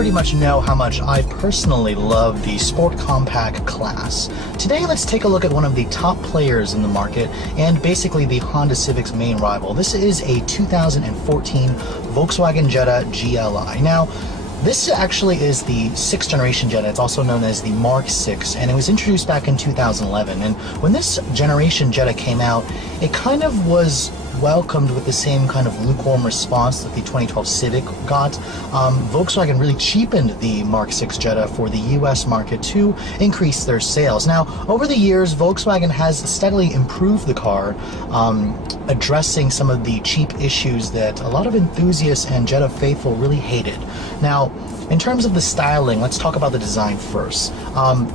pretty much know how much I personally love the sport compact class. Today let's take a look at one of the top players in the market and basically the Honda Civic's main rival. This is a 2014 Volkswagen Jetta GLI. Now, this actually is the 6th generation Jetta. It's also known as the Mark VI, and it was introduced back in 2011. And when this generation Jetta came out, it kind of was welcomed with the same kind of lukewarm response that the 2012 Civic got. Volkswagen really cheapened the Mark VI Jetta for the US market to increase their sales. Now, over the years, Volkswagen has steadily improved the car, addressing some of the cheap issues that a lot of enthusiasts and Jetta faithful really hated. Now, in terms of the styling, let's talk about the design first.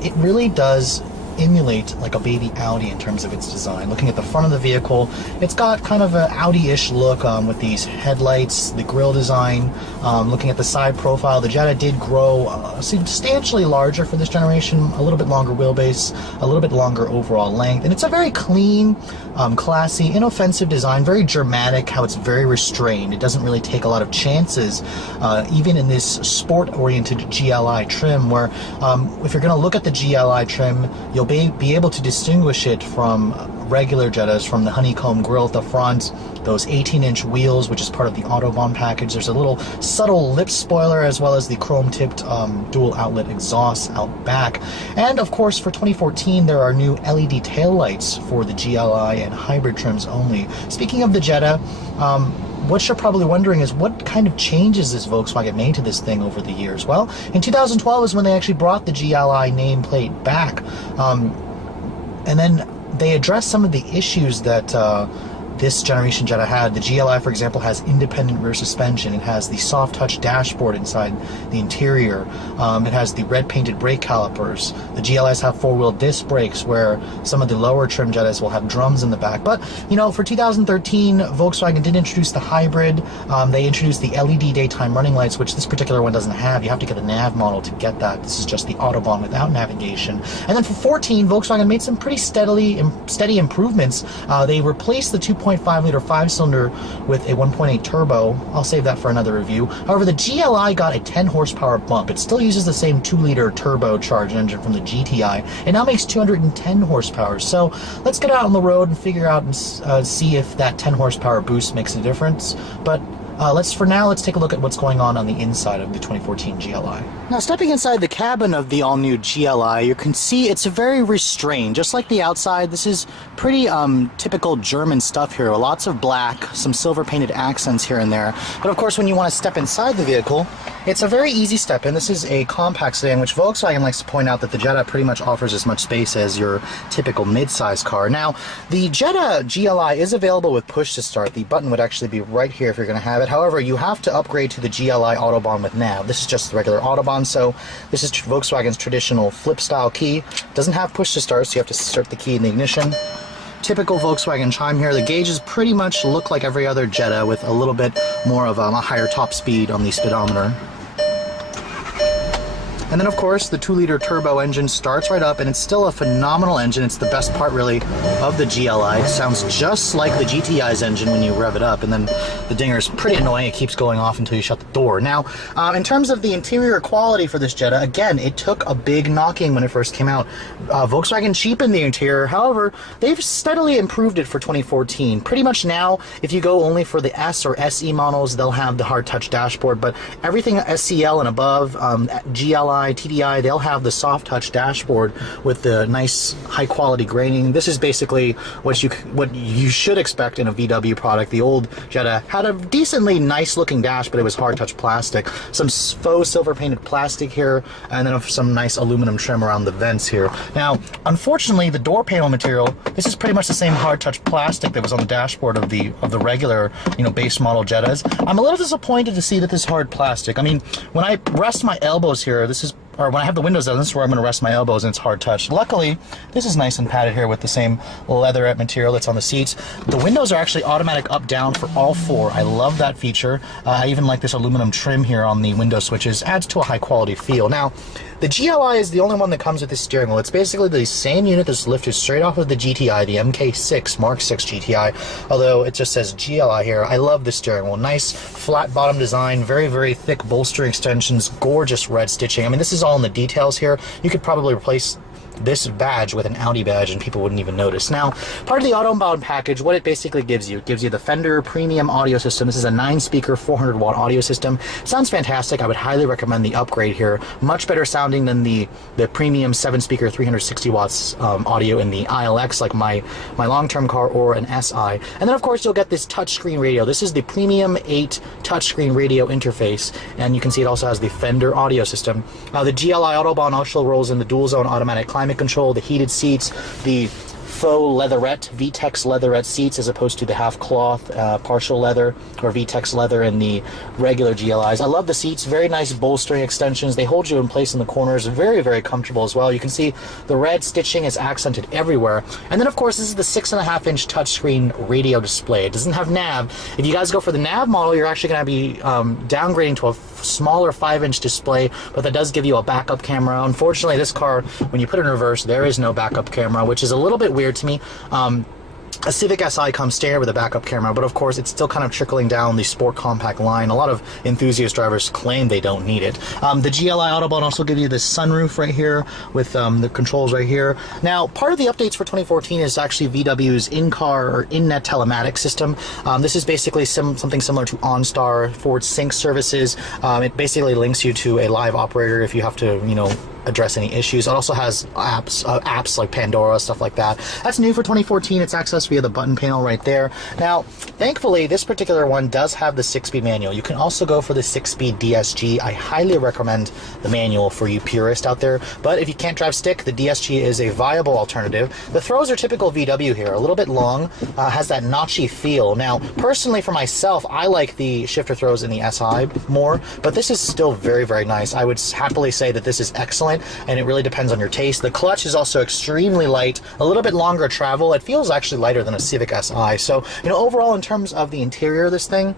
It really does emulate like a baby Audi in terms of its design. Looking at the front of the vehicle, it's got kind of an Audi-ish look with these headlights, the grille design. Looking at the side profile, the Jetta did grow substantially larger for this generation, a little bit longer wheelbase, a little bit longer overall length, and it's a very clean, classy, inoffensive design, very dramatic, how it's very restrained. It doesn't really take a lot of chances, even in this sport-oriented GLI trim, where if you're going to look at the GLI trim, you'll be able to distinguish it from regular Jettas, from the honeycomb grille at the front, those 18-inch wheels, which is part of the Autobahn package. There's a little subtle lip spoiler, as well as the chrome-tipped dual outlet exhaust out back. And of course, for 2014, there are new LED taillights for the GLI and hybrid trims only. Speaking of the Jetta, what you're probably wondering is what kind of changes has Volkswagen made to this thing over the years? Well, in 2012 is when they actually brought the GLI nameplate back, and then they addressed some of the issues that this generation Jetta had. The GLI, for example, has independent rear suspension. It has the soft touch dashboard inside the interior. It has the red painted brake calipers. The GLIs have four-wheel disc brakes, where some of the lower trim Jettas will have drums in the back. But, you know, for 2013, Volkswagen did introduce the hybrid. They introduced the LED daytime running lights, which this particular one doesn't have. You have to get the nav model to get that. This is just the Autobahn without navigation. And then for 14, Volkswagen made some pretty steady improvements. They replaced the 2.5-liter 5-cylinder with a 1.8 turbo. I'll save that for another review. However, the GLI got a 10 horsepower bump. It still uses the same 2-liter turbocharged engine from the GTI. It now makes 210 horsepower. So let's get out on the road and figure out and see if that 10 horsepower boost makes a difference. But for now, let's take a look at what's going on the inside of the 2014 GLI. Now, stepping inside the cabin of the all-new GLI, you can see it's very restrained. Just like the outside, this is pretty typical German stuff here. Lots of black, some silver-painted accents here and there. But of course, when you want to step inside the vehicle, it's a very easy step in. This is a compact sedan, which Volkswagen likes to point out that the Jetta pretty much offers as much space as your typical mid-size car. Now, the Jetta GLI is available with push to start. The button would actually be right here if you're going to have it. However, you have to upgrade to the GLI Autobahn with nav. This is just the regular Autobahn, so this is Volkswagen's traditional flip-style key. Doesn't have push to start, so you have to insert the key in the ignition. Typical Volkswagen chime here. The gauges pretty much look like every other Jetta, with a little bit more of a higher top speed on the speedometer. And then, of course, the 2-liter turbo engine starts right up, and it's still a phenomenal engine. It's the best part, really, of the GLI. It sounds just like the GTI's engine when you rev it up, and then the dinger is pretty annoying. It keeps going off until you shut the door. Now, in terms of the interior quality for this Jetta, again, it took a big knocking when it first came out. Volkswagen cheapened the interior. However, they've steadily improved it for 2014. Pretty much now, if you go only for the S or SE models, they'll have the hard touch dashboard, but everything SCL and above, GLI, TDI, they'll have the soft touch dashboard with the nice high quality graining. This is basically what you should expect in a VW product. The old Jetta had a decently nice looking dash, but it was hard touch plastic. Some faux silver painted plastic here, and then some nice aluminum trim around the vents here. Now, unfortunately, the door panel material, this is pretty much the same hard touch plastic that was on the dashboard of the regular, base model Jettas. I'm a little disappointed to see that this hard plastic. I mean, when I rest my elbows here, this is or when I have the windows down, this is where I'm going to rest my elbows, and it's hard touch. Luckily, this is nice and padded here with the same leatherette material that's on the seats. The windows are actually automatic up-down for all four. I love that feature. I even like this aluminum trim here on the window switches. Adds to a high-quality feel. Now, the GLI is the only one that comes with this steering wheel. It's basically the same unit that's lifted straight off of the GTI, the MK6 Mark 6 GTI, although it just says GLI here. I love the steering wheel. Nice flat bottom design, very, very thick bolstering extensions, gorgeous red stitching. I mean, this is all in the details here. You could probably replace this badge with an Audi badge and people wouldn't even notice. Now, part of the Autobahn package, what it basically gives you, it gives you the Fender premium audio system. This is a 9-speaker, 400-watt audio system. Sounds fantastic. I would highly recommend the upgrade here. Much better sounding than the premium 7-speaker, 360 watts audio in the ILX, like my long-term car, or an SI. And then, of course, you'll get this touchscreen radio. This is the Premium 8 touchscreen radio interface, and you can see it also has the Fender audio system. The GLI Autobahn also rolls in the dual-zone automatic climate control, the heated seats, the faux leatherette, VTEX leatherette seats, as opposed to the half cloth, partial leather, or VTEX leather in the regular GLIs. I love the seats, very nice bolstering extensions. They hold you in place in the corners, very, very comfortable as well. You can see the red stitching is accented everywhere. And then, of course, this is the 6.5-inch touchscreen radio display. It doesn't have nav. If you guys go for the nav model, you're actually going to be downgrading to a smaller 5-inch display, but that does give you a backup camera. Unfortunately, this car, when you put it in reverse, there is no backup camera, which is a little bit weird to me. A Civic Si comes standard with a backup camera, but of course it's still kind of trickling down the sport compact line. A lot of enthusiast drivers claim they don't need it. The GLI Autobahn also gives you this sunroof right here with the controls right here. Now, part of the updates for 2014 is actually VW's in-car or in-net telematics system. This is basically something similar to OnStar Ford Sync services. It basically links you to a live operator if you have to, you know, address any issues. It also has apps like Pandora, stuff like that. That's new for 2014. It's accessed via the button panel right there. Now, thankfully, this particular one does have the 6-speed manual. You can also go for the 6-speed DSG. I highly recommend the manual for you purists out there, but if you can't drive stick, the DSG is a viable alternative. The throws are typical VW here, a little bit long, has that notchy feel. Now, personally for myself, I like the shifter throws in the SI more, but this is still very, very nice. I would happily say that this is excellent, and it really depends on your taste. The clutch is also extremely light, a little bit longer travel. It feels actually lighter than a Civic Si. So, you know, overall in terms of the interior of this thing,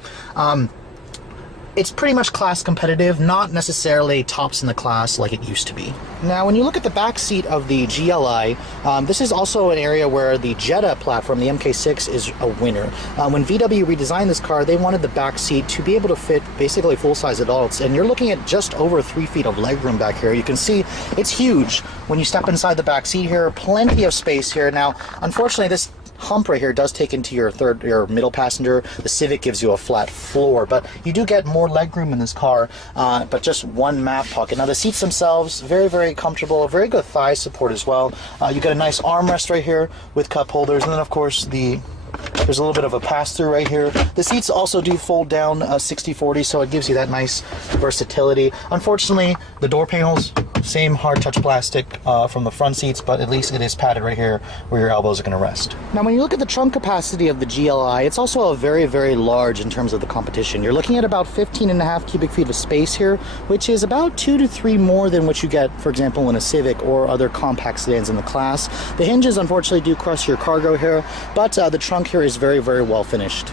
it's pretty much class competitive, not necessarily tops in the class like it used to be. Now, when you look at the back seat of the GLI, this is also an area where the Jetta platform, the MK6, is a winner. When VW redesigned this car, they wanted the back seat to be able to fit basically full-size adults, and you're looking at just over 3 feet of legroom back here. You can see it's huge. When you step inside the back seat here, plenty of space here. Now, unfortunately, this hump right here does take into your middle passenger. The Civic gives you a flat floor, but you do get more legroom in this car, but just one map pocket. Now, the seats themselves, very, very comfortable, very good thigh support as well. You get a nice armrest right here with cup holders, and then of course there's a little bit of a pass-through right here. The seats also do fold down 60/40, so it gives you that nice versatility. Unfortunately, the door panels, same hard touch plastic from the front seats, but at least it is padded right here where your elbows are going to rest. Now, when you look at the trunk capacity of the GLI, it's also a very, very large in terms of the competition. You're looking at about 15.5 cubic feet of space here, which is about 2 to 3 more than what you get, for example, in a Civic or other compact sedans in the class. The hinges, unfortunately, do crush your cargo here, but the trunk here is very, very well finished.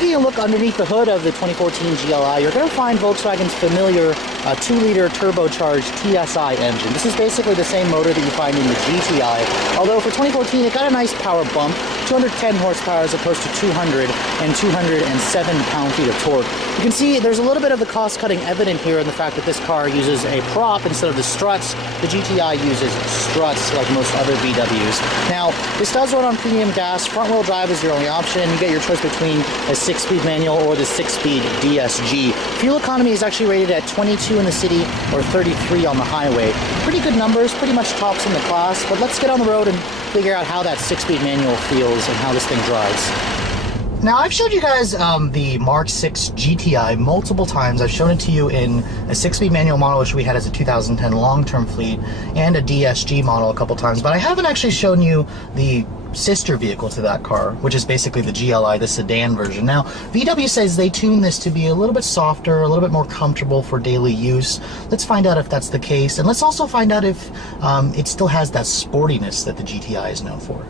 taking a look underneath the hood of the 2014 GLI, you're going to find Volkswagen's familiar 2-liter turbocharged TSI engine. This is basically the same motor that you find in the GTI, although for 2014 it got a nice power bump, 210 horsepower as opposed to 200 and 207 pound-feet of torque. You can see there's a little bit of the cost-cutting evident here in the fact that this car uses a prop instead of the struts. The GTI uses struts like most other VWs. Now, this does run on premium gas. Front-wheel drive is your only option. You get your choice between a 6-speed manual or the 6-speed DSG. Fuel economy is actually rated at 22 in the city or 33 on the highway. Pretty good numbers, pretty much tops in the class, but let's get on the road and figure out how that 6-speed manual feels and how this thing drives. Now, I've showed you guys the Mark 6 GTI multiple times. I've shown it to you in a 6-speed manual model, which we had as a 2010 long-term fleet, and a DSG model a couple times, but I haven't actually shown you the sister vehicle to that car, which is basically the GLI, the sedan version. Now, VW says they tuned this to be a little bit softer, a little bit more comfortable for daily use. Let's find out if that's the case, and let's also find out if it still has that sportiness that the GTI is known for.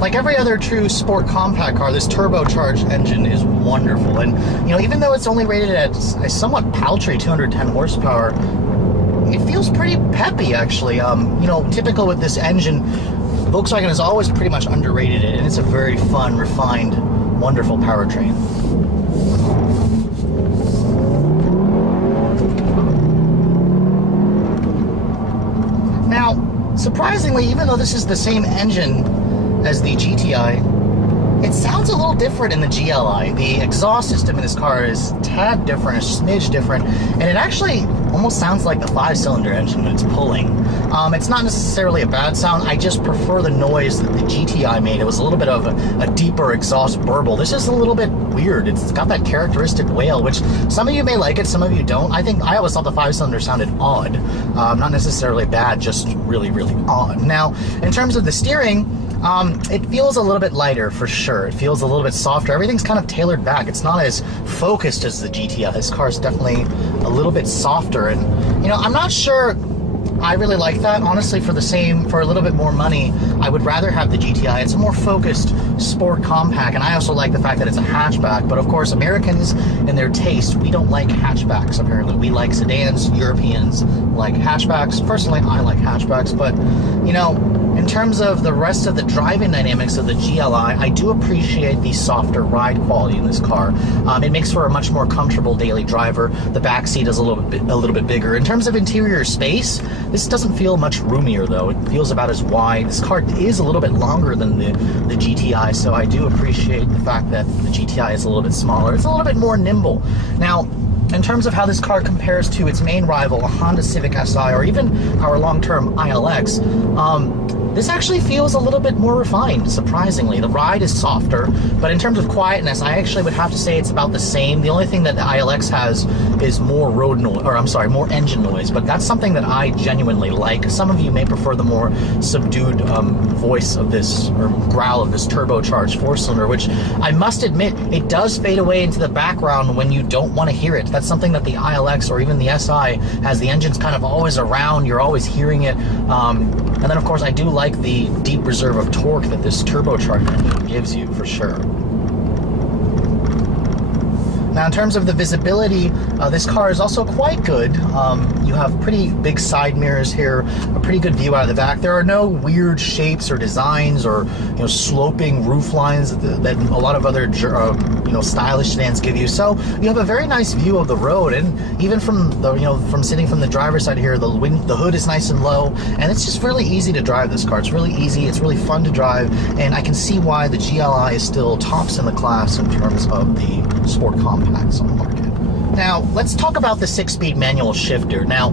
Like every other true sport compact car, this turbocharged engine is wonderful. And, you know, even though it's only rated at a somewhat paltry 210 horsepower, it feels pretty peppy, actually. You know, typical with this engine, Volkswagen has always pretty much underrated it, and it's a very fun, refined, wonderful powertrain. Now, surprisingly, even though this is the same engine as the GTI, it sounds a little different in the GLI. The exhaust system in this car is a tad different, a smidge different, and it actually almost sounds like the 5-cylinder engine when it's pulling. It's not necessarily a bad sound, I just prefer the noise that the GTI made. It was a little bit of a deeper exhaust burble. This is a little bit weird. It's got that characteristic wail, which some of you may like it, some of you don't. I always thought the 5-cylinder sounded odd. Not necessarily bad, just really, really odd. Now, in terms of the steering, it feels a little bit lighter for sure. It feels a little bit softer. Everything's kind of tailored back. It's not as focused as the GTI. This car is definitely a little bit softer. And, you know, I'm not sure I really like that. Honestly, for a little bit more money, I would rather have the GTI. It's a more focused sport compact, and I also like the fact that it's a hatchback. But of course, Americans, in their taste, we don't like hatchbacks, apparently. We like sedans. Europeans like hatchbacks. Personally, I like hatchbacks, but, you know, in terms of the rest of the driving dynamics of the GLI, I do appreciate the softer ride quality in this car. It makes for a much more comfortable daily driver. The back seat is a little bit bigger. In terms of interior space, this doesn't feel much roomier, though. It feels about as wide. This car is a little bit longer than the GTI, so I do appreciate the fact that the GTI is a little bit smaller. It's a little bit more nimble. Now, in terms of how this car compares to its main rival, a Honda Civic Si, or even our long-term ILX, this actually feels a little bit more refined, surprisingly. The ride is softer, but in terms of quietness, I actually would have to say it's about the same. The only thing that the ILX has is more road noise, or I'm sorry, more engine noise, but that's something that I genuinely like. Some of you may prefer the more subdued voice of this, or growl of this turbocharged 4-cylinder, which I must admit, it does fade away into the background when you don't want to hear it. That's something that the ILX or even the SI has. The engine's kind of always around, you're always hearing it. And then, of course, I do like the deep reserve of torque that this turbocharged engine gives you, for sure. Now, in terms of the visibility, this car is also quite good. You have pretty big side mirrors here, a pretty good view out of the back. There are no weird shapes or designs or, you know, sloping roof lines that a lot of other you know, stylish sedans give you. So you have a very nice view of the road, and even from the, you know, from sitting from the driver's side here, the hood is nice and low, and it's just really easy to drive this car. It's really easy, it's really fun to drive, and I can see why the GLI is still tops in the class in terms of the sport compacts on the market. Now, let's talk about the 6-speed manual shifter. Now,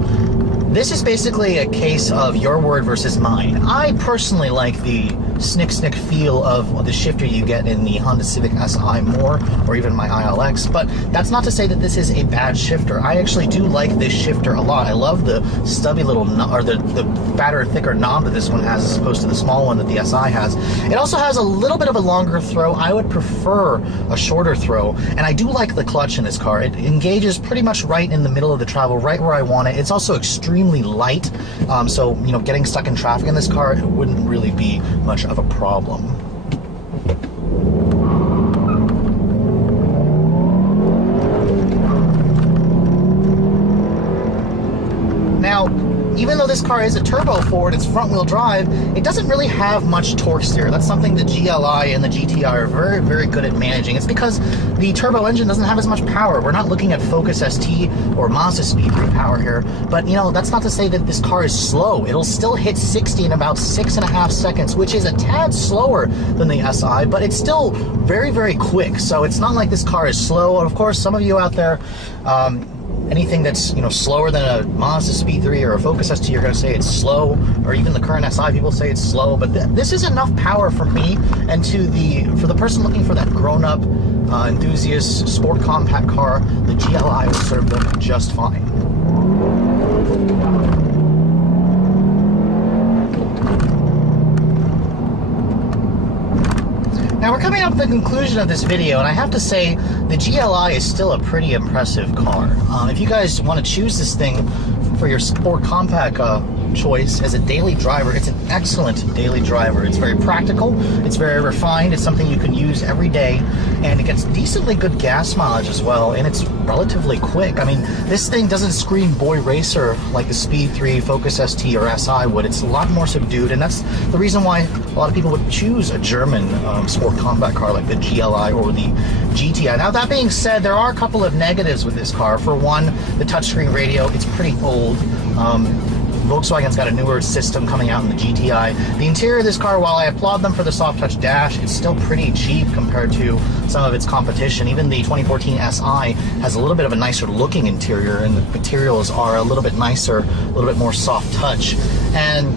this is basically a case of your word versus mine. I personally like the snick feel of the shifter you get in the Honda Civic Si more, or even my ILX, but that's not to say that this is a bad shifter. I actually do like this shifter a lot. I love the stubby little knob, or the fatter, thicker knob that this one has as opposed to the small one that the Si has. It also has a little bit of a longer throw. I would prefer a shorter throw, and I do like the clutch in this car. It engages pretty much right in the middle of the travel, right where I want it. It's also extremely extremely light, so you know, getting stuck in traffic in this car, it wouldn't really be much of a problem. Now, even though this car is a turbo Ford, it's front-wheel drive, it doesn't really have much torque steer. That's something the GLI and the GTI are very, very good at managing. It's because the turbo engine doesn't have as much power. We're not looking at Focus ST or Mazda Speed 3 power here, but you know, that's not to say that this car is slow. It'll still hit 60 in about 6.5 seconds, which is a tad slower than the SI, but it's still very, very quick. So it's not like this car is slow. And of course, some of you out there, anything that's, you know, slower than a Mazda Speed 3 or a Focus ST, you're going to say it's slow, or even the current SI, people say it's slow. But this is enough power for me, and for the person looking for that grown-up, enthusiast, sport compact car, the GLI will serve them just fine. Now we're coming up to the conclusion of this video, and I have to say the GLI is still a pretty impressive car. If you guys want to choose this thing for your sport compact choice as a daily driver, it's an excellent daily driver. It's very practical, it's very refined, it's something you can use every day, and it gets decently good gas mileage as well, and it's relatively quick. I mean, this thing doesn't scream boy racer like the Speed 3, Focus ST, or SI would. It's a lot more subdued, and that's the reason why a lot of people would choose a German sport compact car like the GLI or the GTI. Now, that being said, there are a couple of negatives with this car. For one, the touchscreen radio, it's pretty old. Volkswagen's got a newer system coming out in the GTI. The interior of this car, while I applaud them for the soft touch dash, it's still pretty cheap compared to some of its competition. Even the 2014 SI has a little bit of a nicer looking interior, and the materials are a little bit nicer, a little bit more soft touch. And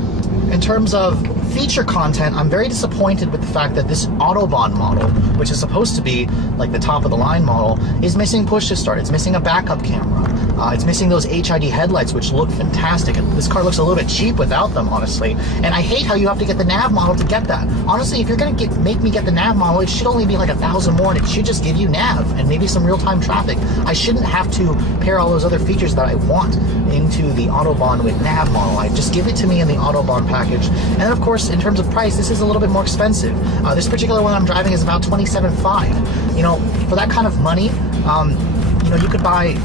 in terms of feature content, I'm very disappointed with the fact that this Autobahn model, which is supposed to be like the top of the line model, is missing push to start. It's missing a backup camera. It's missing those HID headlights, which look fantastic. And this car looks a little bit cheap without them, honestly. And I hate how you have to get the nav model to get that. Honestly, if you're going to make me get the nav model, it should only be like 1,000 more, and it should just give you nav and maybe some real-time traffic. I shouldn't have to pair all those other features that I want into the Autobahn with nav model. I just give it to me in the Autobahn package. And then, of course, in terms of price, this is a little bit more expensive. This particular one I'm driving is about $27,500. You know, for that kind of money, you know, you could buy.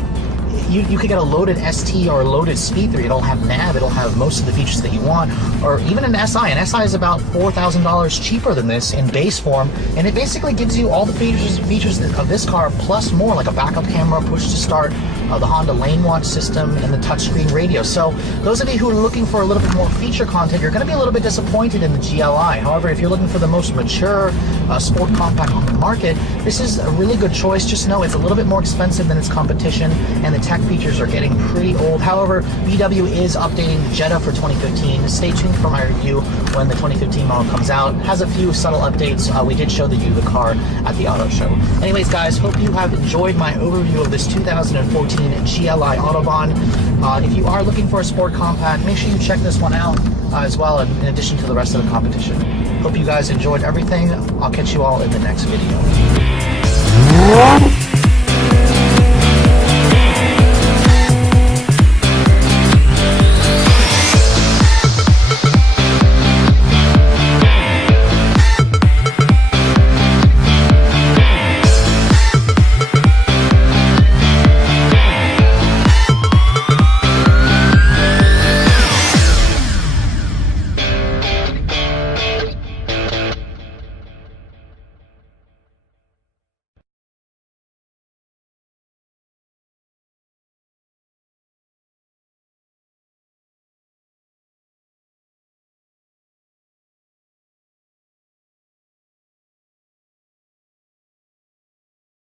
You could get a loaded ST or a loaded Speed 3. It'll have nav, it'll have most of the features that you want, or even an SI. An SI is about $4,000 cheaper than this in base form, and it basically gives you all the features of this car plus more, like a backup camera, push to start, the Honda Lane Watch system, and the touchscreen radio. So those of you who are looking for a little bit more feature content, you're going to be a little bit disappointed in the GLI. However, if you're looking for the most mature sport compact on the market, this is a really good choice. Just know it's a little bit more expensive than its competition, and the tech features are getting pretty old. However, VW is updating the Jetta for 2015. Stay tuned for my review when the 2015 model comes out. It has a few subtle updates. We did show you the car at the auto show. Anyways, guys, hope you have enjoyed my overview of this 2014 GLI Autobahn. If you are looking for a sport compact, make sure you check this one out as well, in addition to the rest of the competition. Hope you guys enjoyed everything. I'll catch you all in the next video.